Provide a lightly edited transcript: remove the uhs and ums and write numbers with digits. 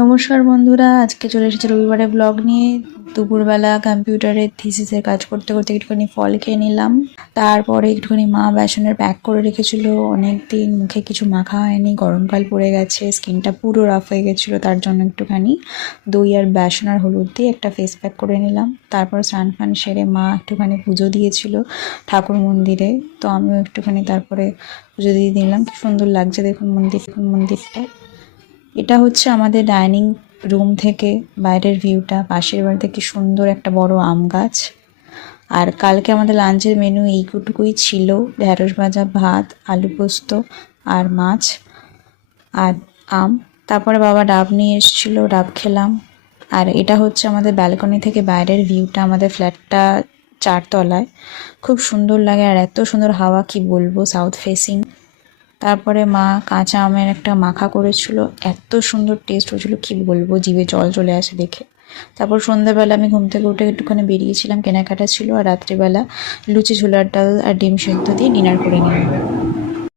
নমস্কার বন্ধুরা, আজকে চলে এসেছে রবিবারে ব্লগ নিয়ে। দুপুরবেলা কম্পিউটারে থিসিসের কাজ করতে করতে একটুখানি ফল খেয়ে নিলাম। তারপরে একটুখানি মা বেসনের প্যাক করে রেখেছিল, অনেক দিন মুখে কিছু মাখা হয়নি, গরমকাল পড়ে গেছে, স্কিনটা পুরো রাফ হয়ে গেছিলো, তার জন্য একটুখানি দই আর বেসন আর হলুদ দিয়ে একটা ফেস প্যাক করে নিলাম। তারপর স্নান ফান সেরে মা একটুখানি পুজো দিয়েছিল ঠাকুর মন্দিরে, তো আমিও একটুখানি তারপরে পুজো দিয়ে দিলাম। কি সুন্দর লাগছে দেখুন মন্দিরটা। এটা হচ্ছে আমাদের ডাইনিং রুম থেকে বাইরের ভিউটা। পাশের বাড়িতে কি সুন্দর একটা বড় আম গাছ। আর কালকে আমাদের লাঞ্চের মেনু এইটুকুই ছিল, ঢেঁড়স ভাজা, ভাত, আলু পোস্ত আর মাছ আর আম। তারপরে বাবা ডাব নিয়ে এসেছিলো, ডাব খেলাম। আর এটা হচ্ছে আমাদের ব্যালকনি থেকে বাইরের ভিউটা। আমাদের ফ্ল্যাটটা 4 তলায়, খুব সুন্দর লাগে আর এত সুন্দর হাওয়া কি বলবো, সাউথ ফেসিং। তারপরে মা কাঁচা আমের একটা মাখা করেছিল, এত সুন্দর টেস্ট হয়েছিল কি বলবো, জিভে জল চলে আসে দেখে। তারপর সন্ধ্যাবেলা আমি ঘুম থেকে উঠে একটুখানি বেরিয়েছিলাম, কেনাকাটা ছিল। আর রাত্রিবেলা লুচি, ছোলার ডাল আর ডিম সেদ্ধ দিয়ে ডিনার করে নিলাম।